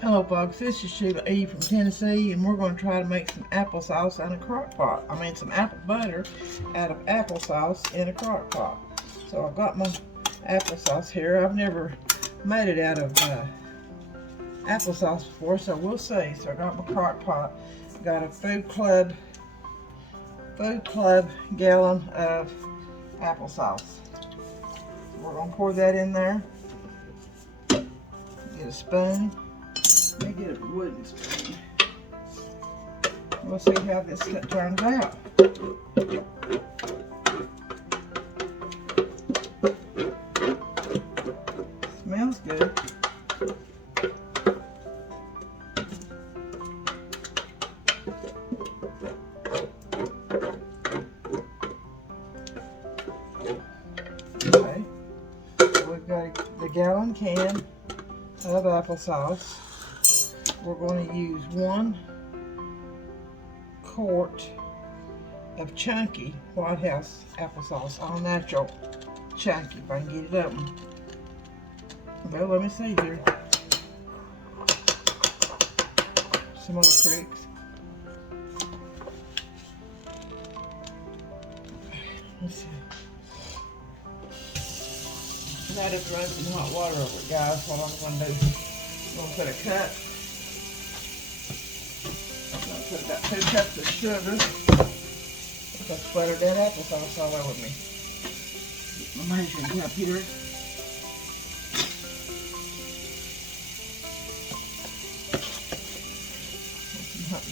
Hello folks, this is Sheila E. from Tennessee, and we're going to try to make some applesauce in a crock pot. I mean some apple butter out of applesauce in a crock pot. So I've got my applesauce here. I've never made it out of applesauce before, so we'll see. So I got my crock pot. Got a food club gallon of applesauce. We're going to pour that in there. Get a spoon. Let me get a wooden spoon. We'll see how this turns out. Smells good. Okay. We've got the gallon can of applesauce. We're going to use 1 quart of chunky White House applesauce, all natural chunky, if I can get it open. Well, let me see here. Some more tricks. Let's see. Now just run some hot water over it, guys. What I'm going to do, I'm going to put a cup. Put about 2 cups of sugar. I splattered that applesauce all over me. Get my measuring cup here.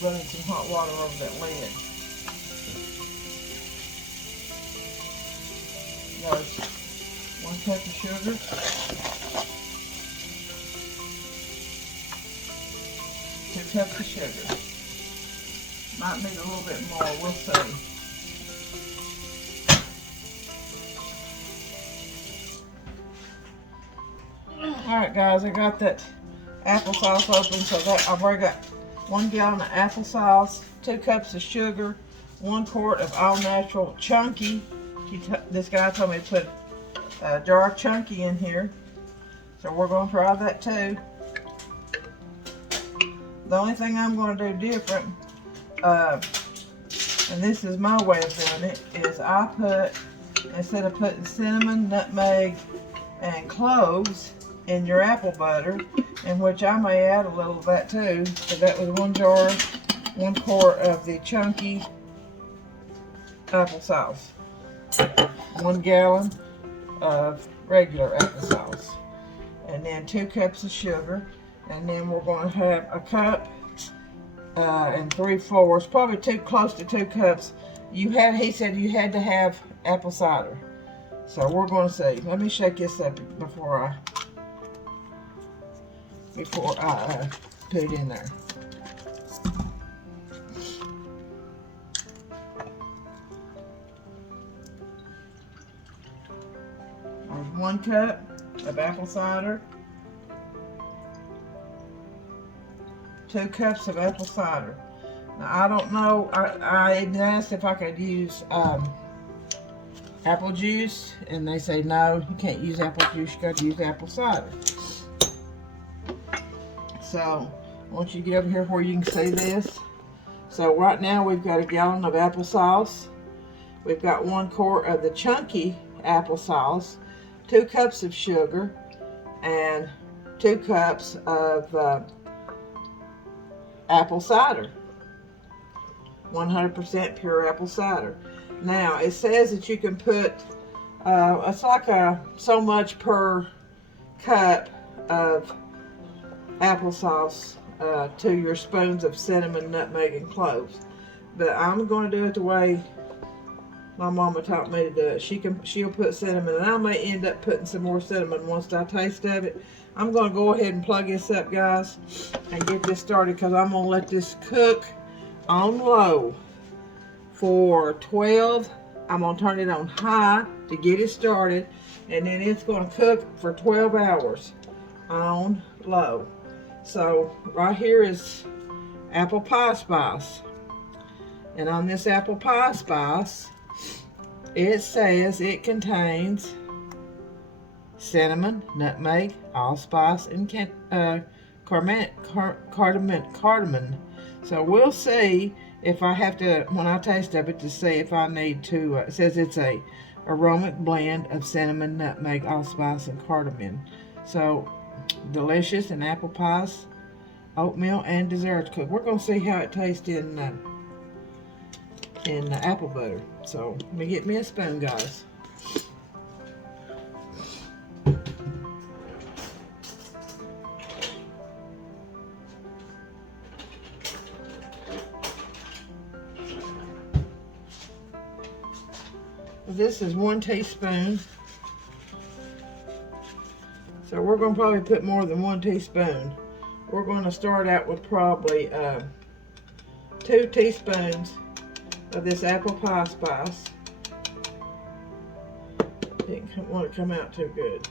Running some hot water over that lid. There's 1 cup of sugar. 2 cups of sugar. Might need a little bit more, we'll see. Alright guys, I got that applesauce open, so that I've already got 1 gallon of applesauce, 2 cups of sugar, 1 quart of all natural chunky. This guy told me to put a jar of chunky in here, so we're going to try that too. The only thing I'm going to do different, and this is my way of doing it, is I put, instead of putting cinnamon, nutmeg, and cloves in your apple butter, in which I may add a little of that too. So that was 1 jar, 1 quart of the chunky applesauce, 1 gallon of regular applesauce, and then 2 cups of sugar, and then we're going to have a cup and 3/4, probably close to 2 cups. He said you had to have apple cider. So we're going to see. Let me shake this up before I put it in there. There's 1 cup of apple cider, 2 cups of apple cider. Now I don't know, I asked if I could use apple juice, and they say no, you can't use apple juice, you got to use apple cider. So I want you to get over here where you can see this. So right now we've got a gallon of applesauce. We've got 1 quart of the chunky applesauce, 2 cups of sugar, and 2 cups of apple cider. 100% pure apple cider. Now it says that you can put, it's like so much per cup of applesauce to your spoons of cinnamon, nutmeg, and cloves. But I'm going to do it the way my mama taught me to do it. She'll put cinnamon, and I may end up putting some more cinnamon once I taste of it. I'm going to go ahead and plug this up, guys, and get this started, because I'm going to let this cook on low for 12. I'm going to turn it on high to get it started, and then it's going to cook for 12 hours on low. So right here is apple pie spice, and on this apple pie spice it says it contains cinnamon, nutmeg, allspice, and cardamom. So we'll see if I have to, when I taste of it, to see if I need to. It says it's a aromatic blend of cinnamon, nutmeg, allspice, and cardamom. So delicious in apple pies, oatmeal, and desserts cook. We're gonna see how it tastes in apple butter. So let me get me a spoon, guys. This is 1 teaspoon. So we're going to probably put more than 1 teaspoon. We're going to start out with probably 2 teaspoons of this apple pie spice. Didn't want to come out too good.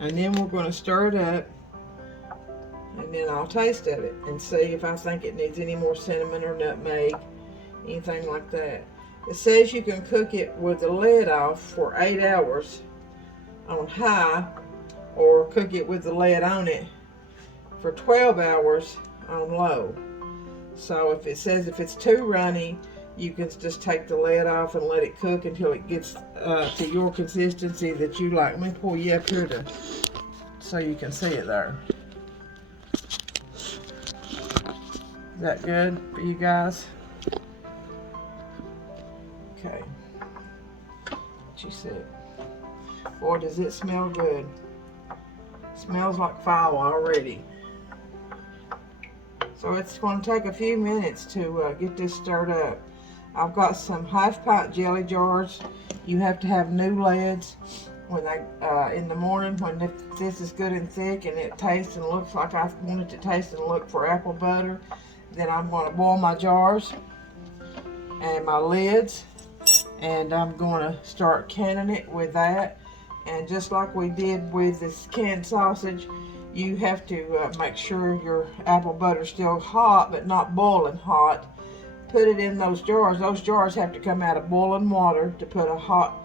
And then we're going to stir it up. And then I'll taste of it and see if I think it needs any more cinnamon or nutmeg, anything like that. It says you can cook it with the lid off for 8 hours on high, or cook it with the lid on it for 12 hours on low. So if it says if it's too runny, you can just take the lid off and let it cook until it gets to your consistency that you like. Let me pull you up here so you can see it there. Is that good for you guys? Okay. What you said. Boy, does it smell good. Smells like fall already. So it's going to take a few minutes to get this stirred up. I've got some half-pint jelly jars. You have to have new lids when in the morning when this is good and thick and it tastes and looks like I want it to taste and look for apple butter. Then I'm going to boil my jars and my lids, and I'm going to start canning it with that. And just like we did with this canned sausage, you have to make sure your apple butter is still hot but not boiling hot. Put it in those jars. Those jars have to come out of boiling water to put a hot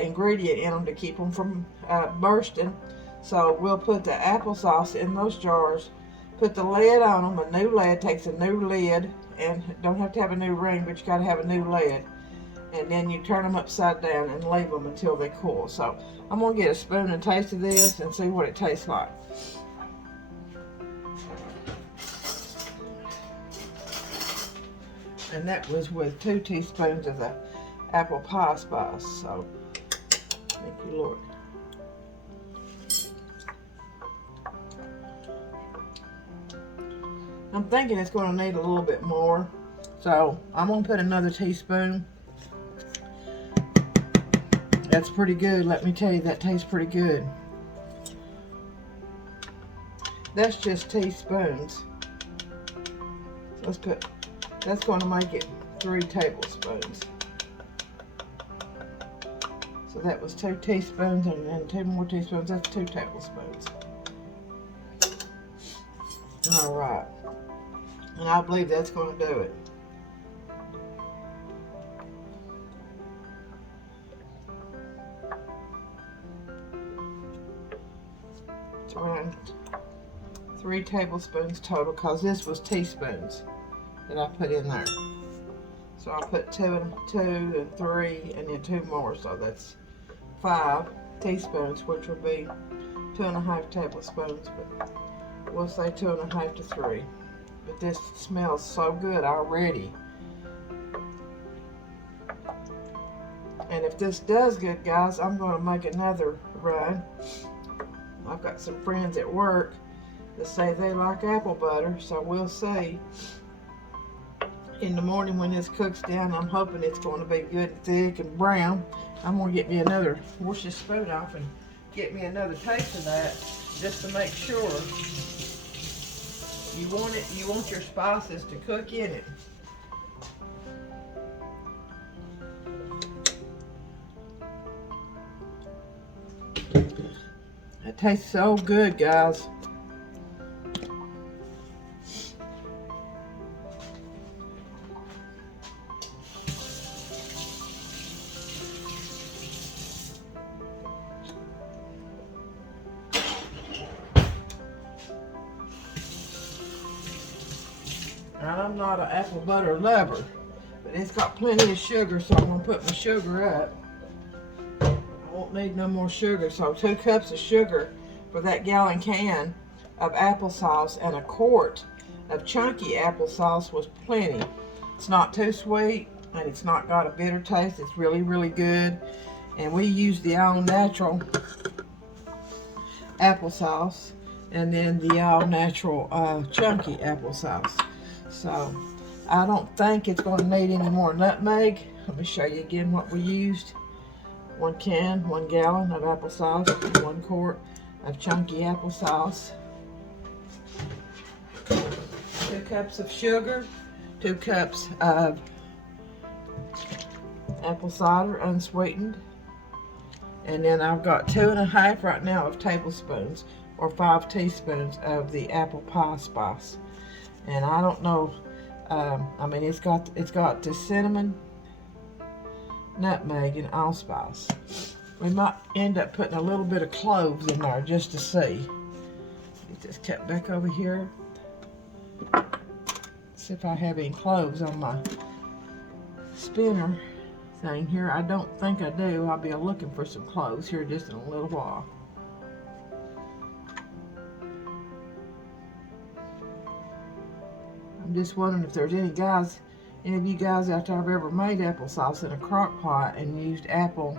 ingredient in them to keep them from bursting. So we'll put the applesauce in those jars. Put the lid on them. A new lid takes a new lid, and don't have to have a new ring, but you got to have a new lid. And then you turn them upside down and leave them until they cool. So I'm going to get a spoon and taste of this and see what it tastes like. And that was with 2 teaspoons of the apple pie spice. So thank you, Lord. I'm thinking it's going to need a little bit more, so I'm going to put another teaspoon. That's pretty good. Let me tell you, that tastes pretty good. That's just teaspoons. That's going to make it 3 tablespoons. So that was 2 teaspoons, and then 2 more teaspoons. That's 2 tablespoons. All right. And I believe that's going to do it. It's around 3 tablespoons total, because this was teaspoons that I put in there. So I put 2 and 3 and then 2 more, so that's 5 teaspoons, which will be 2.5 tablespoons, but we'll say 2.5 to 3. But this smells so good already. And if this does good, guys, I'm going to make another run. I've got some friends at work that say they like apple butter, so we'll see. In the morning when this cooks down, I'm hoping it's going to be good and thick and brown. I'm going to get me another, wash this spoon off and get me another taste of that, just to make sure. You want your spices to cook in it. It tastes so good, guys. not an apple butter lover, but it's got plenty of sugar, so I'm gonna put my sugar up. I won't need no more sugar, so 2 cups of sugar for that gallon can of applesauce, and a quart of chunky applesauce was plenty. It's not too sweet, and it's not got a bitter taste. It's really, really good. And we use the all natural applesauce, and then the all natural chunky applesauce. So I don't think it's going to need any more nutmeg. Let me show you again what we used. 1 can, 1 gallon of applesauce, 1 quart of chunky applesauce, 2 cups of sugar, 2 cups of apple cider unsweetened, and then I've got 2.5 right now of tablespoons or 5 teaspoons of the apple pie spice. And I don't know, I mean, it's got the cinnamon, nutmeg, and allspice. We might end up putting a little bit of cloves in there just to see. Get this cut back over here. See if I have any cloves on my spinner thing here. I don't think I do. I'll be looking for some cloves here just in a little while. I'm just wondering if there's any of you guys out there have ever made applesauce in a crock pot and used apple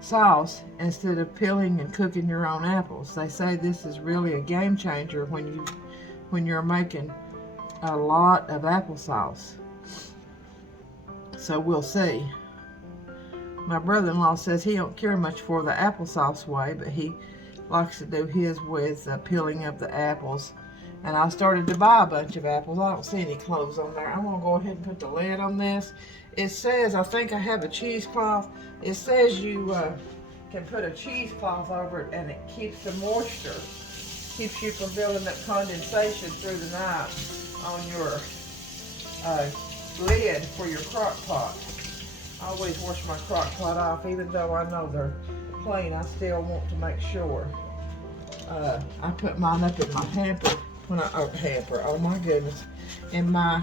sauce instead of peeling and cooking your own apples. They say this is really a game changer when you're making a lot of applesauce. So we'll see. My brother-in-law says he don't care much for the applesauce way, but he likes to do his with peeling of the apples. And I started to buy a bunch of apples. I don't see any cloves on there. I'm going to go ahead and put the lid on this. It says, I think I have a cheesecloth. It says you can put a cheesecloth over it and it keeps the moisture, keeps you from building up condensation through the night on your lid for your crock pot. I always wash my crock pot off, even though I know they're clean. I still want to make sure. I put mine up in my hamper. Oh my goodness, in my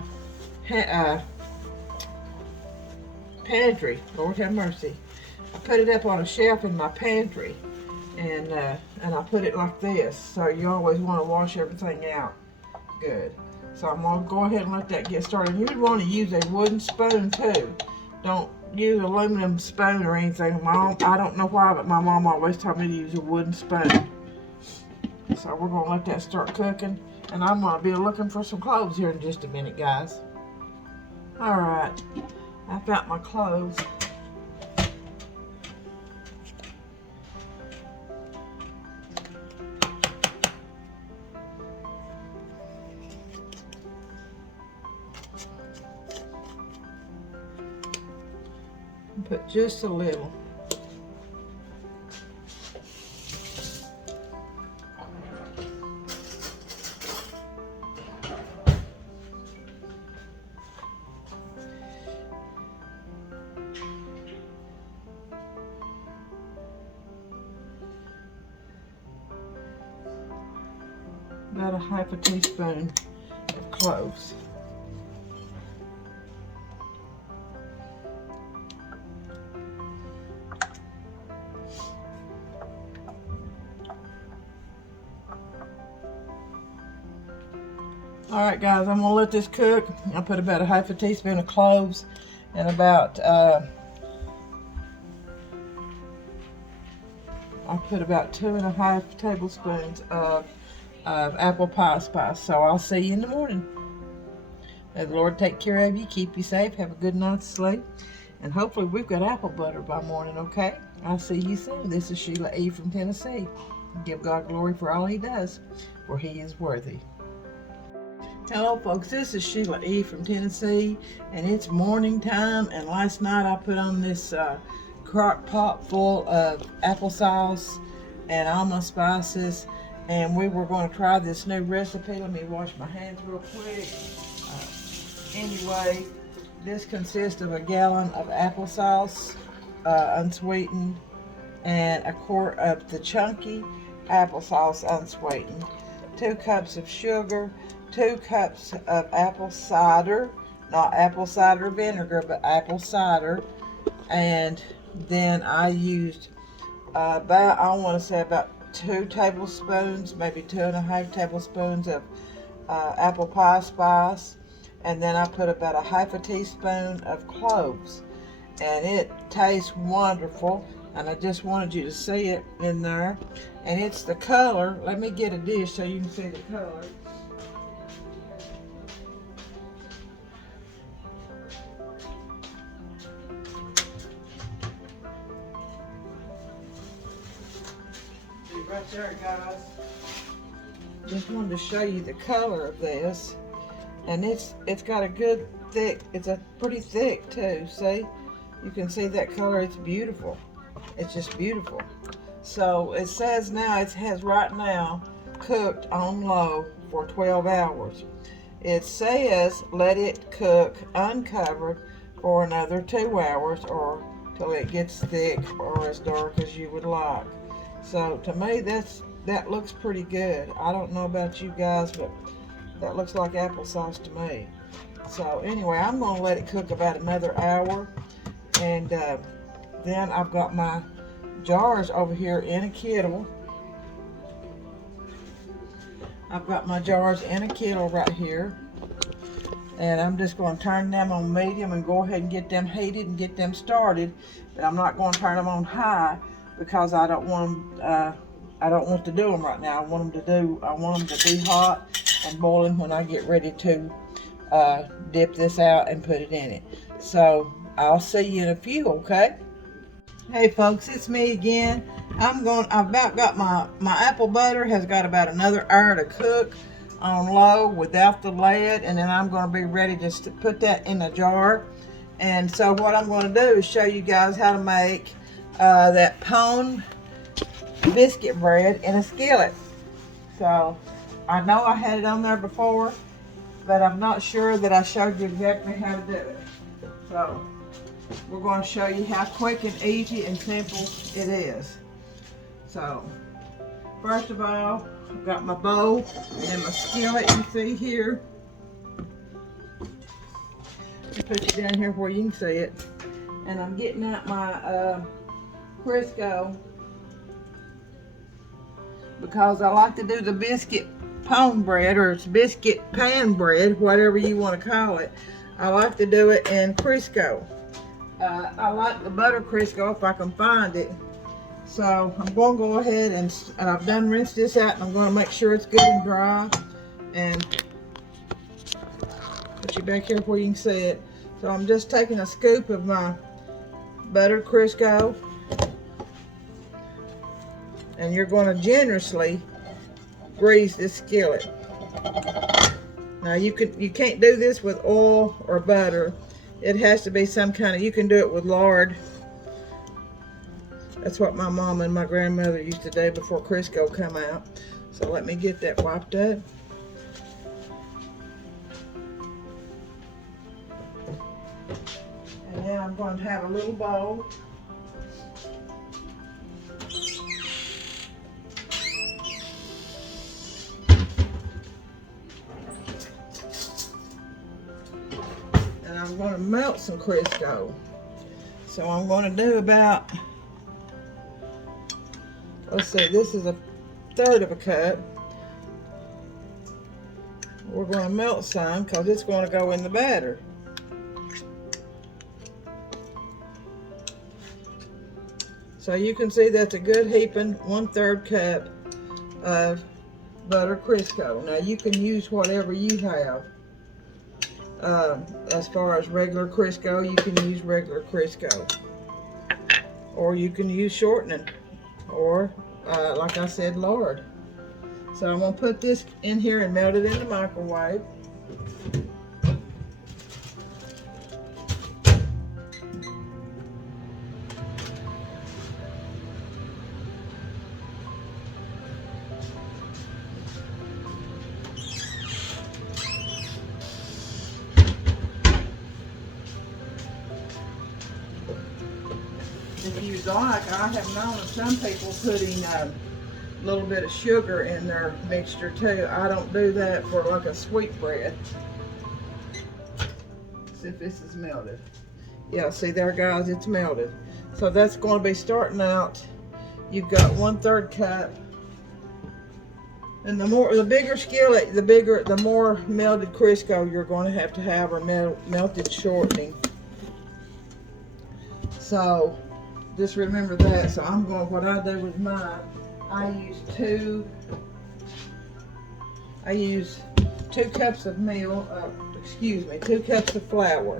pantry. Lord have mercy. I put it up on a shelf in my pantry, and I put it like this. So you always want to wash everything out good. So I'm gonna go ahead and let that get started. You'd want to use a wooden spoon too. Don't use an aluminum spoon or anything. I don't know why, but my mom always told me to use a wooden spoon. So we're gonna let that start cooking. And I'm going to be looking for some cloves here in just a minute, guys. Alright, I found my cloves. Put just a little. About a half a teaspoon of cloves. Alright guys, I'm going to let this cook. I put about a half a teaspoon of cloves and about I put about 2.5 tablespoons of apple pie spice. So I'll see you in the morning. May the Lord take care of you, keep you safe, have a good night's sleep, and hopefully we've got apple butter by morning, okay? I'll see you soon. This is Sheila E. from Tennessee. Give God glory for all He does, for He is worthy. Hello folks, this is Sheila E. from Tennessee, and it's morning time, and last night I put on this crock pot full of applesauce and all my spices, and we were going to try this new recipe. Let me wash my hands real quick. Anyway, this consists of a gallon of applesauce, unsweetened, and a quart of the chunky applesauce unsweetened, 2 cups of sugar, 2 cups of apple cider, not apple cider vinegar, but apple cider. And then I used about, I want to say about 2 tablespoons, maybe 2.5 tablespoons of apple pie spice. And then I put about a half a teaspoon of cloves. And it tastes wonderful. And I just wanted you to see it in there. And it's the color. Let me get a dish so you can see the color. Right there, guys. Just wanted to show you the color of this. And it's got a good thick, it's a pretty thick too. See? You can see that color. It's beautiful. It's just beautiful. So it says now, it has right now cooked on low for 12 hours. It says let it cook uncovered for another 2 hours or till it gets thick or as dark as you would like. So to me, that looks pretty good. I don't know about you guys, but that looks like applesauce to me. So anyway, I'm going to let it cook about another hour. And then I've got my jars over here in a kettle. I've got my jars in a kettle right here. And I'm just going to turn them on medium and go ahead and get them heated and get them started. But I'm not going to turn them on high because I don't want them, I don't want to do them right now. I want them to be hot and boiling when I get ready to dip this out and put it in it. So I'll see you in a few, okay? Hey folks, it's me again. I've about got my apple butter has got about another hour to cook on low without the lid, and then I'm going to be ready just to put that in a jar. And so what I'm going to do is show you guys how to make that pone biscuit bread in a skillet. So I know I had it on there before, but I'm not sure that I showed you exactly how to do it. So we're going to show you how quick and easy and simple it is. So first of all, I've got my bowl and my skillet you see here. I'll put it down here where you can see it. And I'm getting out my Crisco because I like to do the biscuit pone bread, or it's biscuit pan bread, whatever you want to call it. I like to do it in Crisco. I like the butter Crisco if I can find it. So I'm going to go ahead and I've done rinsed this out, and I'm going to make sure it's good and dry. And put you back here where you can see it. So I'm just taking a scoop of my buttered Crisco, and you're going to generously grease this skillet. Now you can't do this with oil or butter. It has to be some kind of, you can do it with lard. That's what my mom and my grandmother used to do before Crisco come out. So let me get that wiped up. And then I'm going to have a little bowl. And I'm going to melt some Crisco. So I'm going to do about, let's see, this is 1/3 of a cup. We're going to melt some because it's going to go in the batter. So you can see that's a good heaping 1/3 cup of butter Crisco. Now you can use whatever you have. As far as regular Crisco, you can use regular Crisco. Or you can use shortening. Or, like I said, lard. So I'm going to put this in here and melt it in the microwave. If you'd like, I have known of some people putting little bit of sugar in their mixture too. I don't do that for like a sweet bread. See if this is melted. Yeah, see there guys, it's melted. So that's going to be starting out. You've got 1/3 cup. And the bigger skillet, the more melted Crisco you're going to have, or melted shortening. So just remember that. So what I do with mine, I use 2 cups of meal, 2 cups of flour.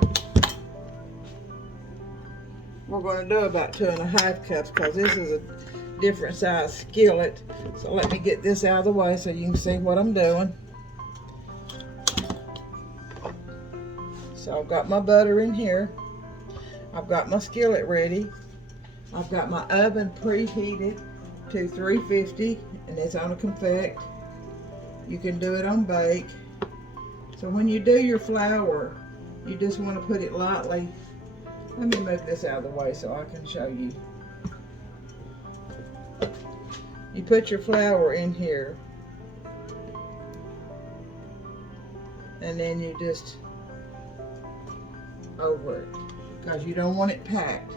We're going to do about 2.5 cups because this is a different size skillet. So let me get this out of the way so you can see what I'm doing. So I've got my butter in here. I've got my skillet ready. I've got my oven preheated to 350 and it's on a convect. You can do it on bake. So when you do your flour, you just want to put it lightly. Let me move this out of the way so I can show you. You put your flour in here and then you just over it because you don't want it packed.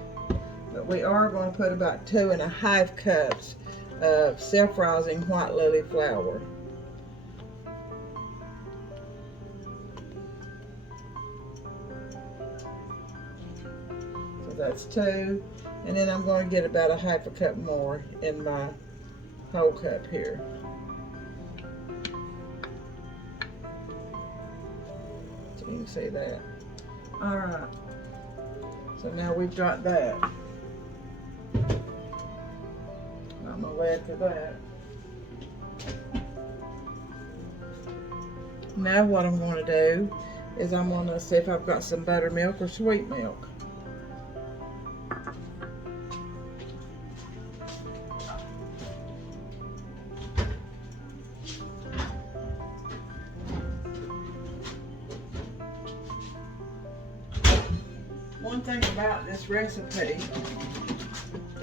But we are going to put about 2.5 cups of self-rising white lily flour. So that's 2, and then I'm going to get about 1/2 cup more in my whole cup here. So you can see that. All right. So now we've got that. I'm gonna add to that. Now what I'm going to do is I'm going to see if I've got some buttermilk or sweet milk. One thing about this recipe,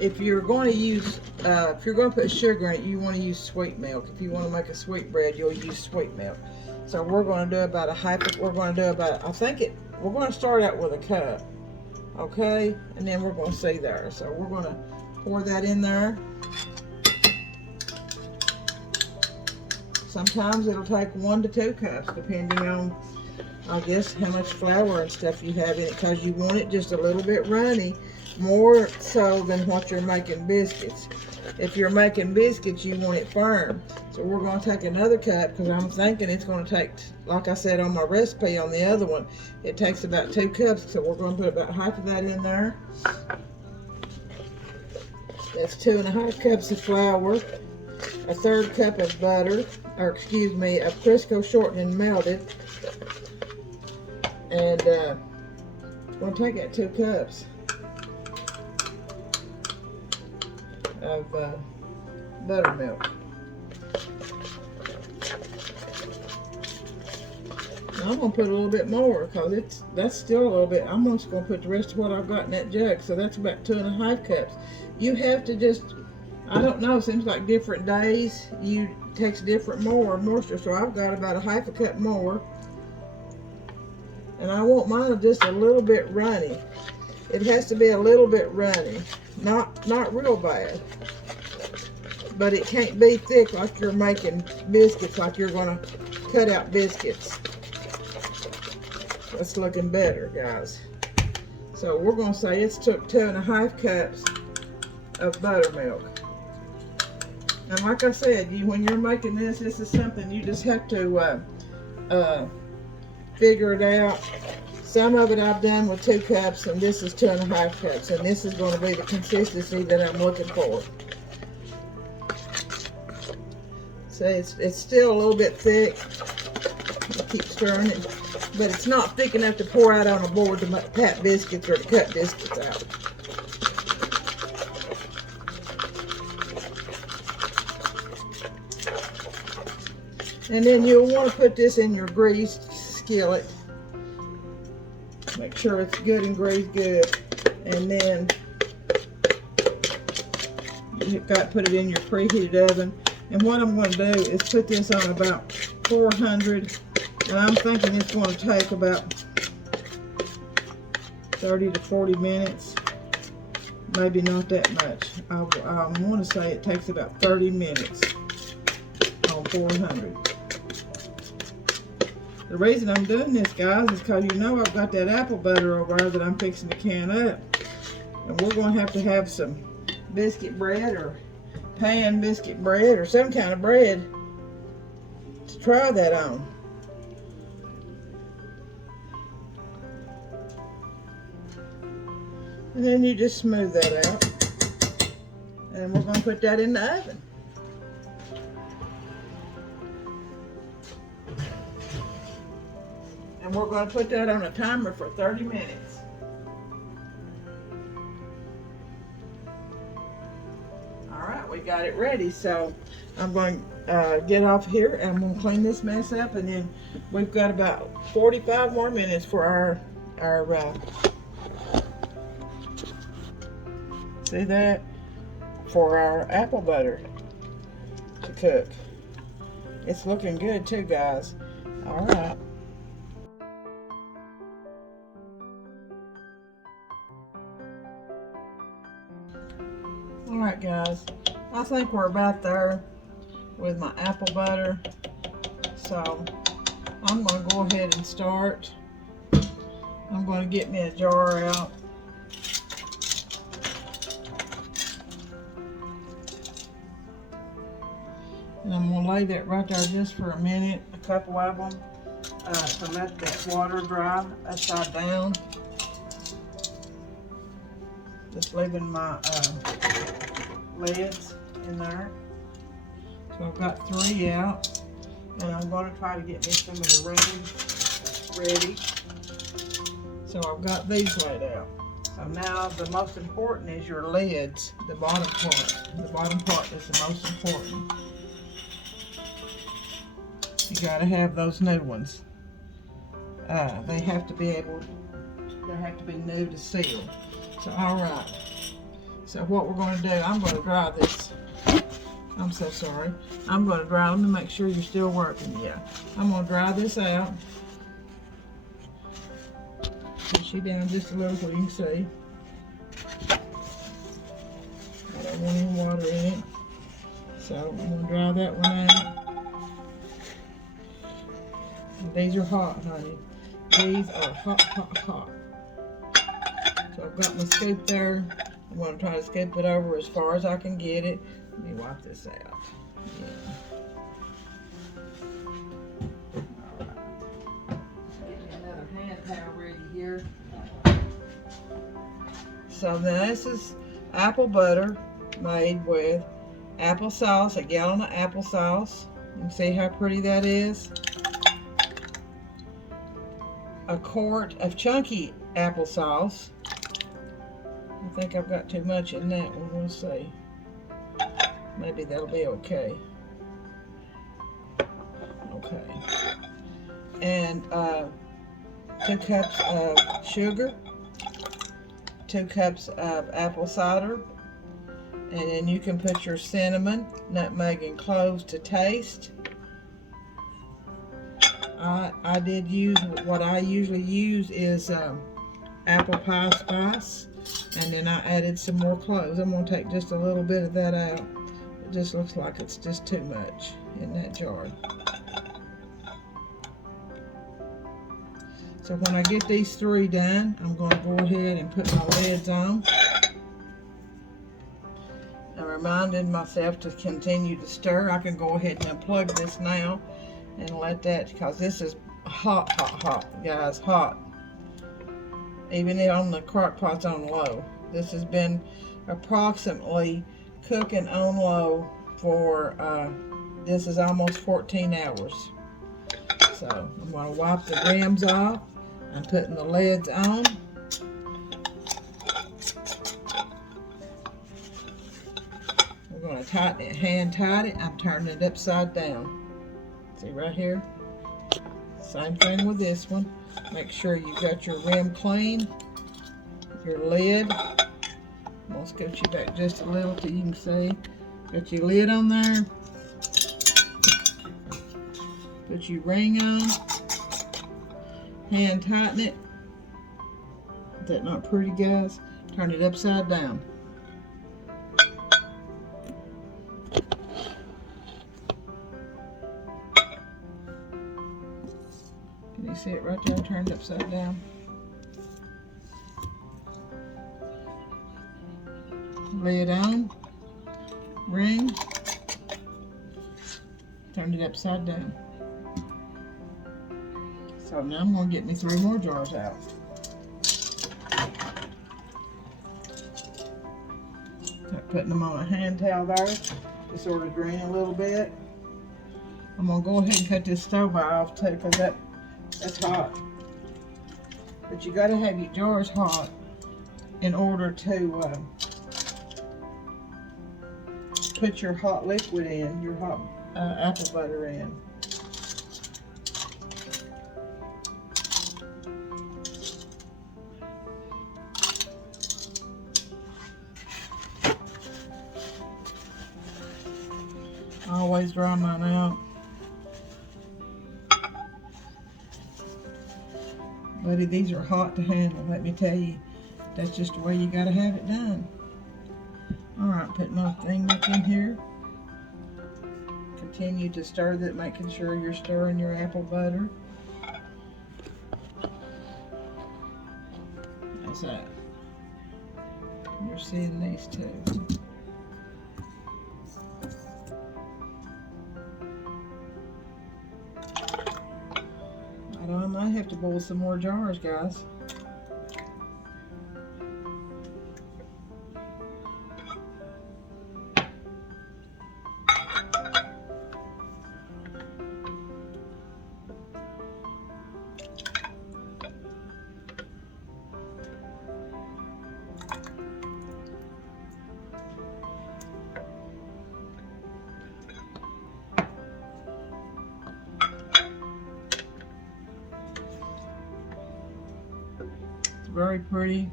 if you're going to use, if you're going to put sugar in it, you want to use sweet milk. If you want to make a sweet bread, you'll use sweet milk. So we're going to do about we're going to do about, we're going to start out with a cup, okay? And then we're going to see there. So we're going to pour that in there. Sometimes it'll take 1 to 2 cups, depending on, I guess, how much flour and stuff you have in it, because you want it just a little bit runny, more so than what you're making biscuits. If you're making biscuits, you want it firm. So we're going to take another cup, because I'm thinking it's going to take, like I said on my recipe on the other one, it takes about 2 cups. So we're going to put about half of that in there. That's 2.5 cups of flour, 1/3 cup of butter, or excuse me, of Crisco shortening melted. And I'm going to take that 2 cups of buttermilk. Now I'm going to put a little bit more because that's still a little bit. I'm just going to put the rest of what I've got in that jug. So that's about 2.5 cups. You have to just, I don't know, it seems like different days takes different moisture. So I've got about 1/2 cup more. And I want mine just a little bit runny. It has to be a little bit runny, not real bad. But it can't be thick like you're making biscuits, like you're gonna cut out biscuits. That's looking better, guys. So we're gonna say it's took 2.5 cups of buttermilk. And like I said, when you're making this is something you just have to figure it out. Some of it I've done with 2 cups, and this is 2.5 cups, and this is going to be the consistency that I'm looking for. So it's still a little bit thick. I keep stirring it, but it's not thick enough to pour out on a board to pat biscuits or to cut biscuits out. And then you'll want to put this in your greased skillet. Make sure it's good and greased good. And then you've got to put it in your preheated oven. And what I'm going to do is put this on about 400, and I'm thinking it's going to take about 30 to 40 minutes. Maybe not that much. I want to say it takes about 30 minutes on 400. The reason I'm doing this, guys, is because you know I've got that apple butter over there that I'm fixing to can up. And we're going to have some biscuit bread or pan biscuit bread or some kind of bread to try that on. And then you just smooth that out. And we're going to put that in the oven. And we're going to put that on a timer for 30 minutes. Alright, we got it ready. So I'm going to get off here and I'm going to clean this mess up. And then we've got about 45 more minutes for our see that? For our apple butter to cook. It's looking good too, guys. Alright. Alright, guys. I think we're about there with my apple butter. So I'm going to go ahead and start. I'm going to get me a jar out. And I'm going to lay that right there just for a minute, a couple of them, to let that water dry upside down. Just leaving my lids in there. So I've got 3 out. And I'm going to try to get me some of the ready. So I've got these laid out. So now the most important is your lids, the bottom part. The bottom part is the most important. You gotta have those new ones. They have to be new to seal. So alright. So what we're gonna do, I'm gonna dry this. I'm so sorry. I'm gonna dry, let me make sure you're still working. Yeah. I'm gonna dry this out. Push it down just a little so you can see. I don't want any water in it. So I'm gonna dry that one out. These are hot, honey. These are hot, hot, hot. So I've got my scoop there. I'm going to try to scoop it over as far as I can get it. Let me wipe this out. Yeah. Alright. Get me another hand towel ready here. So now this is apple butter made with applesauce, a gallon of applesauce. You can see how pretty that is. A quart of chunky applesauce. I think I've got too much in that one. We'll see. Maybe that'll be okay. Okay. And 2 cups of sugar, 2 cups of apple cider, and then you can put your cinnamon, nutmeg, and cloves to taste. I did use, what I usually use is apple pie spice, and then I added some more cloves. I'm going to take just a little bit of that out. It just looks like it's just too much in that jar. So when I get these 3 done, I'm going to go ahead and put my lids on. I'm reminding myself to continue to stir. I can go ahead and unplug this now and let that, because this is hot, hot, hot, guys, hot. Even on the crock pot's on low. This has been approximately cooking on low for, this is almost 14 hours. So I'm going to wipe the rims off. I'm putting the lids on. We're going to tighten it, hand tight it. I'm turning it upside down. See right here? Same thing with this one. Make sure you got your rim clean. Your lid. I'm going to scoot you back just a little so you can see. Got your lid on there. Put your ring on. Hand tighten it. Is that not pretty, guys? Turn it upside down. Can you see it right there turned upside down? Lay it on. Ring. Turn it upside down. So now I'm going to get me 3 more jars out. Start putting them on a hand towel there to sort of drain a little bit. I'm going to go ahead and cut this stove off too, because that's hot. But you got to have your jars hot in order to put your hot liquid in, your hot apple butter in. I always dry mine out. Buddy, these are hot to handle, let me tell you. That's just the way you gotta have it done. Alright, put my thing back in here. Continue to stir that, making sure you're stirring your apple butter. How's that? You're seeing these two. I might have to boil some more jars, guys. Very pretty.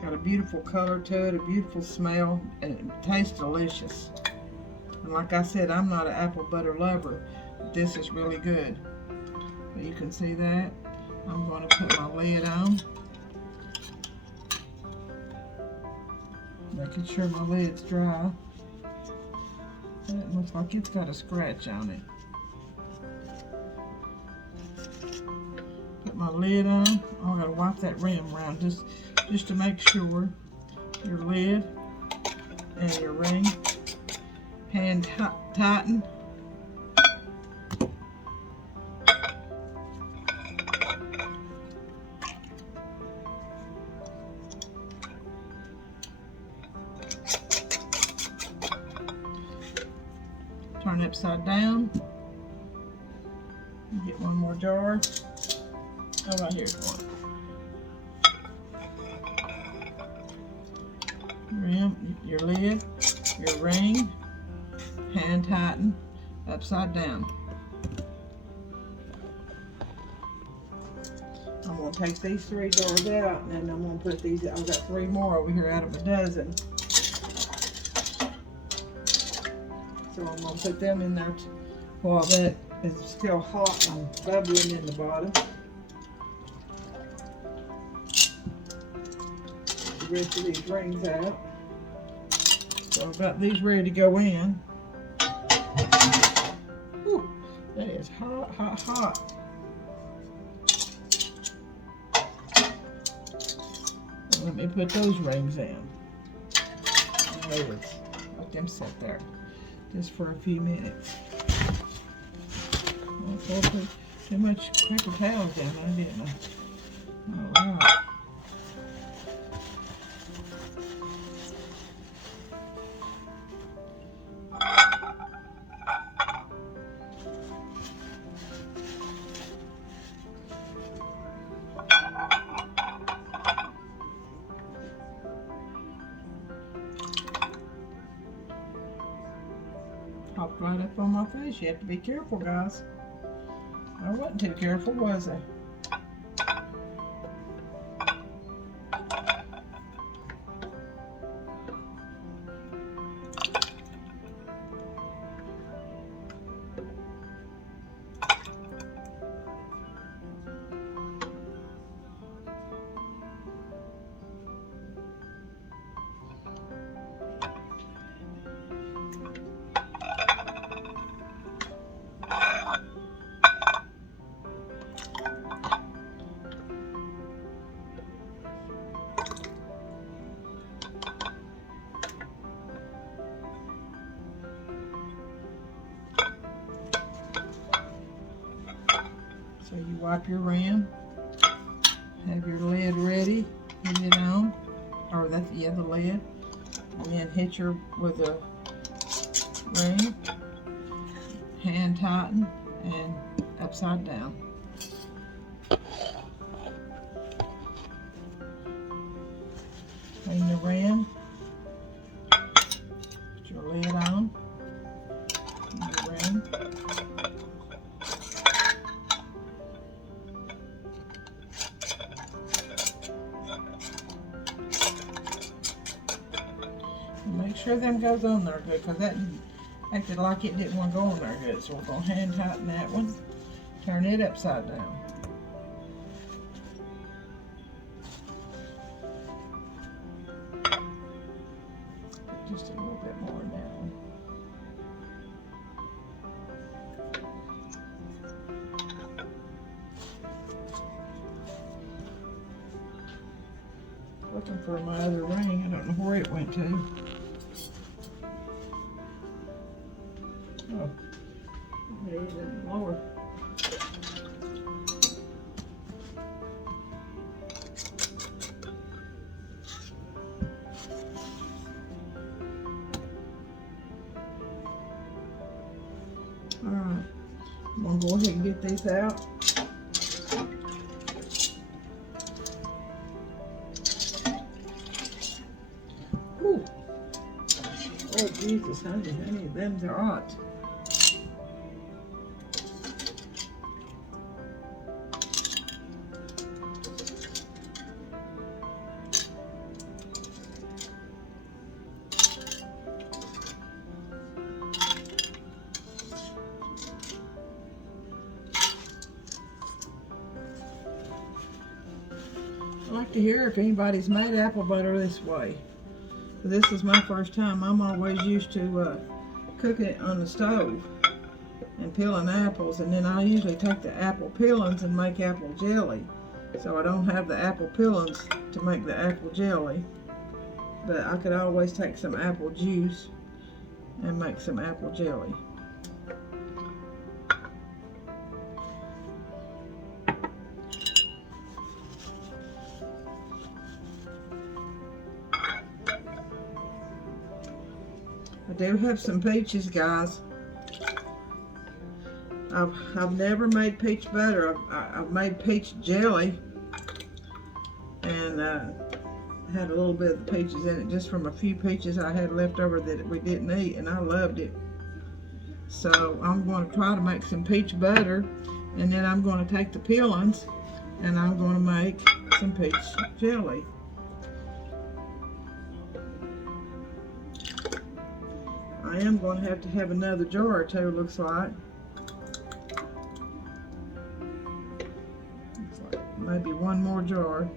Got a beautiful color to it, a beautiful smell, and it tastes delicious. And like I said, I'm not an apple butter lover, but this is really good. But you can see that. I'm going to put my lid on. Making sure my lid's dry. It looks like it's got a scratch on it. Put my lid on. Oh, I gotta wipe that rim around just to make sure your lid and your ring hand tighten. Turn upside down. Get one more jar. Oh, right here's one. Rim, your lid, your ring, hand tighten, upside down. I'm going to take these 3 jars out, and then I'm going to put these, I've got 3 more over here out of a dozen. So I'm going to put them in there while that is still hot and bubbling in the bottom. The rest of these rings out. So I've got these ready to go in. Whew, that is hot, hot, hot. And let me put those rings in. Let them sit there just for a few minutes. I put too much paper towels down there, didn't I? All right. Popped right up on my face. You have to be careful, guys. I wasn't too careful, was I? wipe your rim. Have your lid ready. Hit it on. Or that's, yeah, the lid. And then hit your with a ring. Hand tighten and upside down. Clean the rim. Put your lid on. The rim. Make sure them goes on there good, because that acted like it didn't want to go on there good. So we're going to hand tighten that one. Turn it upside down. Just a little bit more in that one. Looking for my other ring. I don't know where it went to. Oh, it is in the lower. Alright, I'm going to go ahead and get these out. Ooh. Oh Jesus, honey, them's are hot. I'd like to hear if anybody's made apple butter this way. This is my first time. I'm always used to cooking it on the stove and peeling apples, and then I usually take the apple peelings and make apple jelly. So I don't have the apple peelings to make the apple jelly, but I could always take some apple juice and make some apple jelly. I do have some peaches, guys. I've never made peach butter. I've made peach jelly, and had a little bit of the peaches in it just from a few peaches I had left over that we didn't eat, and I loved it. So I'm going to try to make some peach butter, and then I'm going to take the peelings and I'm going to make some peach jelly. I am going to have another jar or two, looks like. Looks like maybe one more jar.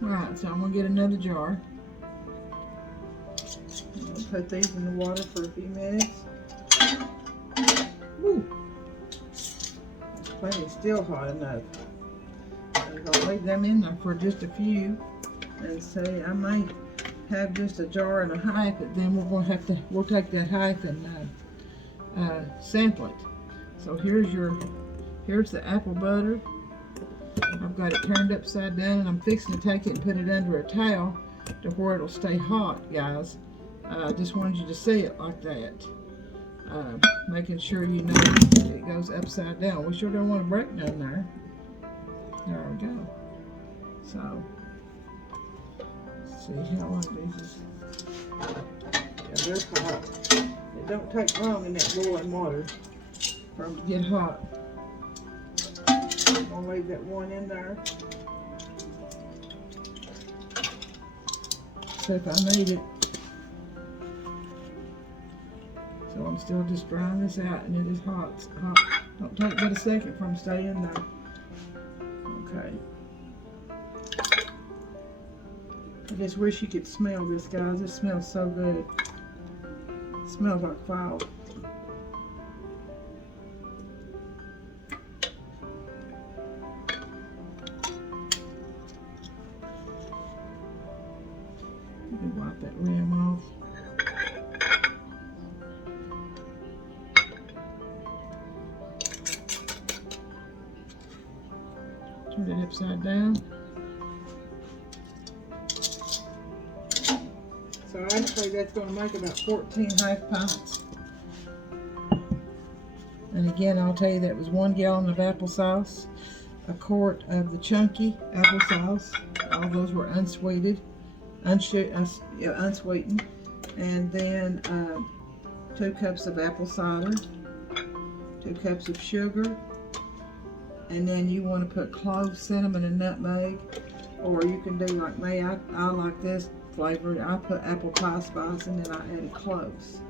Alright, so I'm going to get another jar. I'm going to put these in the water for a few minutes. Woo! Plenty still hot enough. I'm going to leave them in there for just a few. And say I might have just a jar and a half, but then we'll take that half and sample it. So here's the apple butter. I've got it turned upside down, and I'm fixing to take it and put it under a towel to where it'll stay hot, guys. I just wanted you to see it like that. Making sure you know that it goes upside down. We sure don't want to break none there. There we go. So, let's see how long these is. Yeah, they're hot. It don't take long in that boiling water for them to get hot. I'm going to leave that one in there. So if I need it. So So I'm still just drying this out, and it is hot. It's hot. Don't take but a second from staying there. Okay. I just wish you could smell this, guys. It smells so good. It smells like fire. Let me wipe that rim off. Turn it upside down. So actually that's going to make about 14 half pints. And again, I'll tell you that was 1 gallon of applesauce, a quart of the chunky applesauce. All those were unsweetened, unsweetened. And then 2 cups of apple cider, 2 cups of sugar. And then you want to put cloves, cinnamon, and nutmeg. Or you can do like me. I like this flavored. I put apple pie spice and then I added cloves.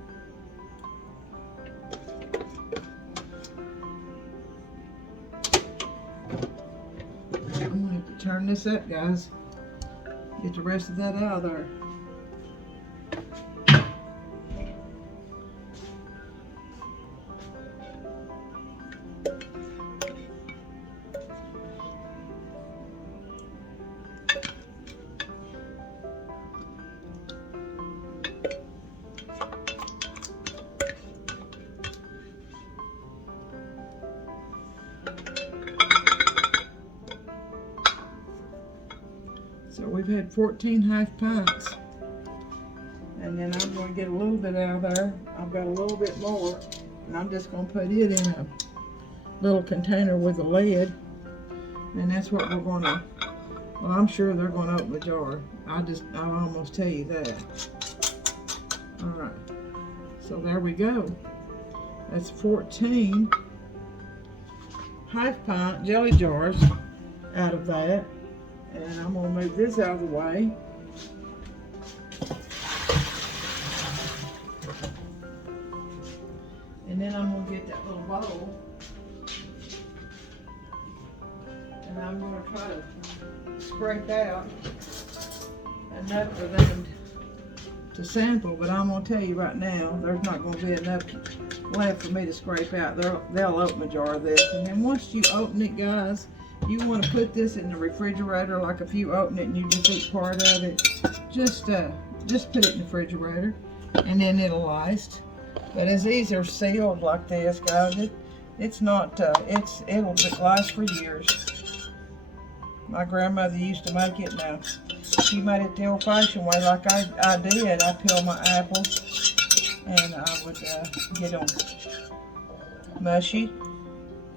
I'm going to have to turn this up, guys. Get the rest of that out of there. So we've had 14 half pints. And then I'm going to get a little bit out of there. I've got a little bit more. And I'm just going to put it in a little container with a lid. And that's what we're going to, well, I'm sure they're going to open the jar. I'll almost tell you that. All right. So there we go. That's 14 half pint jelly jars out of that. And I'm going to move this out of the way. And then I'm going to get that little bowl. And I'm going to try to scrape out enough for them to sample. But I'm going to tell you right now, there's not going to be enough left for me to scrape out. They'll open a jar of this. And then once you open it, guys, you want to put this in the refrigerator. Like if you open it and you just eat part of it, just put it in the refrigerator, and then it'll last. But as these are sealed like this, guys, it's not. It'll last for years. My grandmother used to make it. Now she made it the old-fashioned way, like I did. I peel my apples, and I would get them mushy,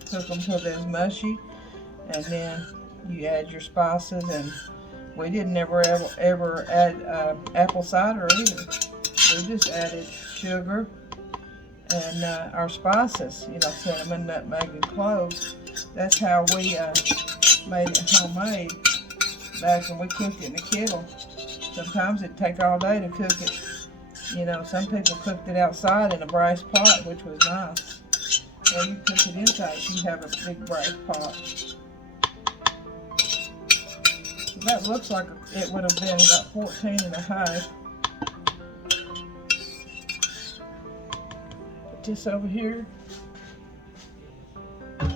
cook them till they're mushy. And then you add your spices, and we didn't ever add apple cider either. We just added sugar and our spices, cinnamon, nutmeg, and cloves. That's how we made it homemade back when we cooked it in the kettle. Sometimes it'd take all day to cook it. Some people cooked it outside in a brass pot, which was nice. Or you cook it inside if you have a big brass pot. That looks like it would have been about 14 and a half. Put this over here. We'll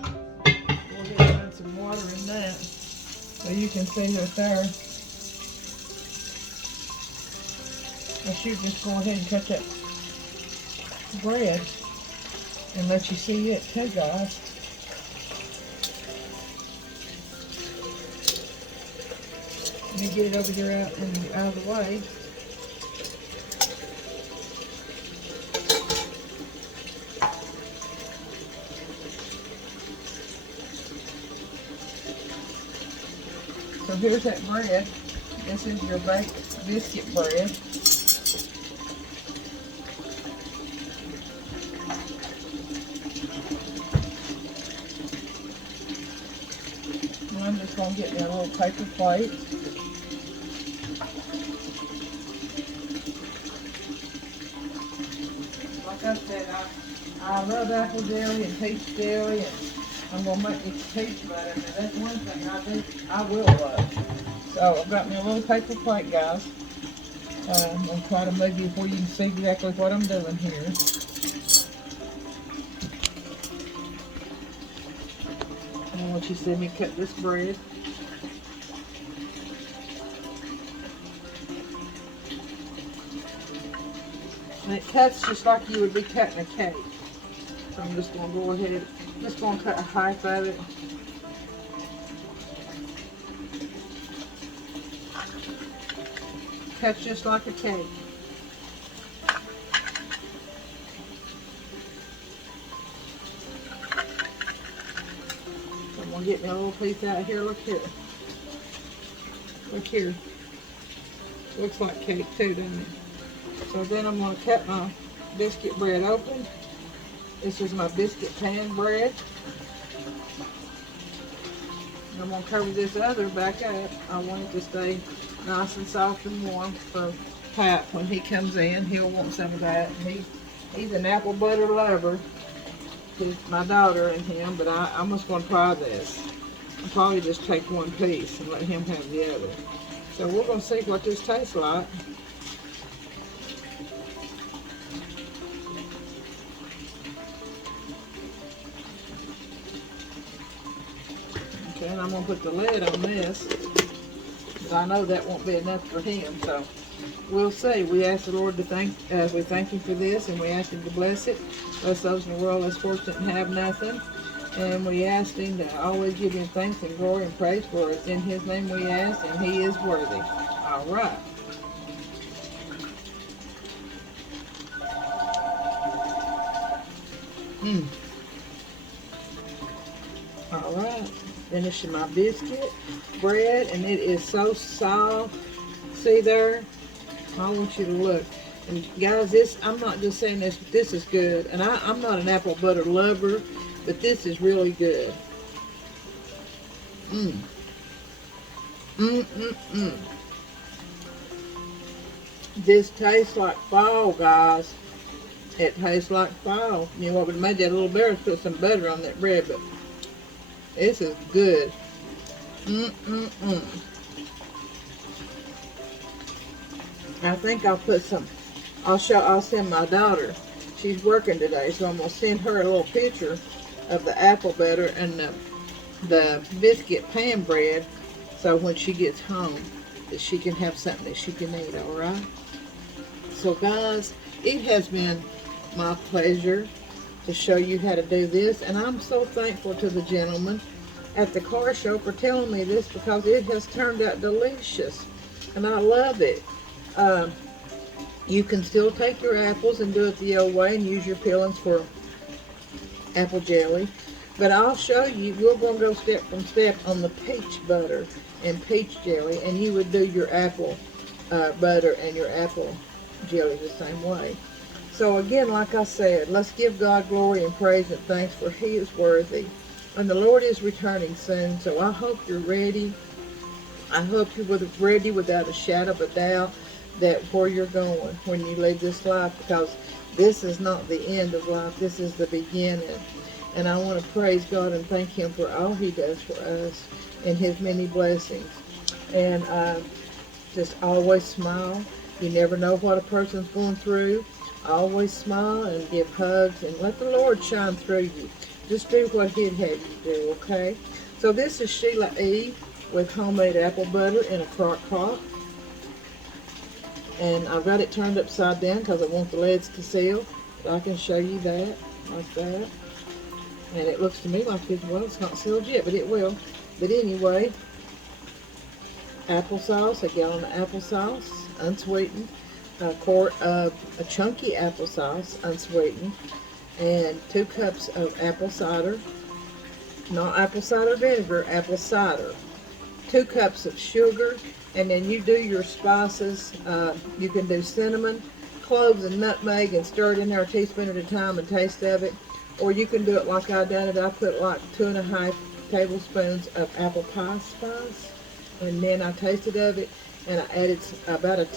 get some water in that so you can see right there. I should just go ahead and cut that bread and let you see it too, guys. Let me get it over here out of the way. So here's that bread. This is your baked biscuit bread. And I'm just going to get me a little paper plate. Like I said, I love apple jelly and peach jelly, and I'm going to make this peach butter. Now, that's one thing I will love. So I've got me a little paper plate, guys. I'm going to try to move you before you can see exactly what I'm doing here. I want you to see me cut this bread. And it cuts just like you would be cutting a cake. So I'm just going to go ahead, just going to cut half of it. Cuts just like a cake. I'm going to get me a little piece out here. Look here. Look here. Looks like cake too, doesn't it? So then I'm going to cut my biscuit bread open. This is my biscuit pan bread. And I'm going to cover this other back up. I want it to stay nice and soft and warm for Pat when he comes in. He'll want some of that. He's an apple butter lover. He's my daughter and him, but I'm just going to try this. I'll probably just take one piece and let him have the other. So we're going to see what this tastes like. Okay, and I'm going to put the lid on this. But I know that won't be enough for him, so we'll see. We ask the Lord to we thank Him for this, and we ask Him to bless it. Bless those in the world less fortunate and have nothing. And we ask Him to always give Him thanks and glory and praise for us. In His name we ask, and He is worthy. All right. All right. Finishing my biscuit bread, and it is so soft. See there? I want you to look. And guys, I'm not just saying this, but this is good. And I'm not an apple butter lover, but this is really good. This tastes like fall, guys. It tastes like fall. You know what would have made that a little better is put some butter on that bread, but this is good. I think I'll put some, I'll send my daughter. She's working today, so I'm going to send her a little picture of the apple butter and the biscuit pan bread, so when she gets home, that she can have something that she can eat, all right? So guys, it has been my pleasure to show you how to do this, and I'm so thankful to the gentleman at the car show for telling me this, because it has turned out delicious, and I love it. You can still take your apples and do it the old way and use your peelings for apple jelly, but I'll show you. We're going to go step from step on the peach butter and peach jelly, and you would do your apple butter and your apple jelly the same way. So again, like I said, let's give God glory and praise and thanks, for He is worthy. And the Lord is returning soon, so I hope you're ready. I hope you're ready without a shadow of a doubt that where you're going when you leave this life, because this is not the end of life, this is the beginning. And I want to praise God and thank Him for all He does for us and His many blessings. And just always smile. You never know what a person's going through. Always smile and give hugs and let the Lord shine through you. Just do what He'd have you do, okay? So this is Sheila E. with homemade apple butter in a crock pot. And I've got it turned upside down because I want the legs to seal. But I can show you that, like that. And it looks to me like it's not sealed yet, but it will. But anyway, applesauce, a gallon of applesauce, unsweetened. A quart of a chunky applesauce, unsweetened. And 2 cups of apple cider. Not apple cider vinegar, apple cider. 2 cups of sugar. And then you do your spices. You can do cinnamon, cloves, and nutmeg and stir it in there a teaspoon at a time and taste of it. Or you can do it like I done it. I put like 2.5 tablespoons of apple pie spice. And then I tasted of it. And I added about a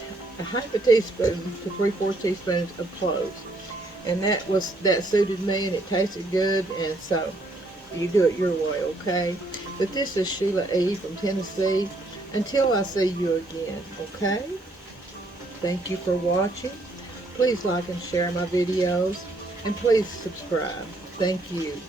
half a teaspoon to 3/4 teaspoons of cloves. And that suited me, and it tasted good, and so you do it your way, okay? But this is Sheila E. from Tennessee. Until I see you again, okay? Thank you for watching. Please like and share my videos, and please subscribe. Thank you.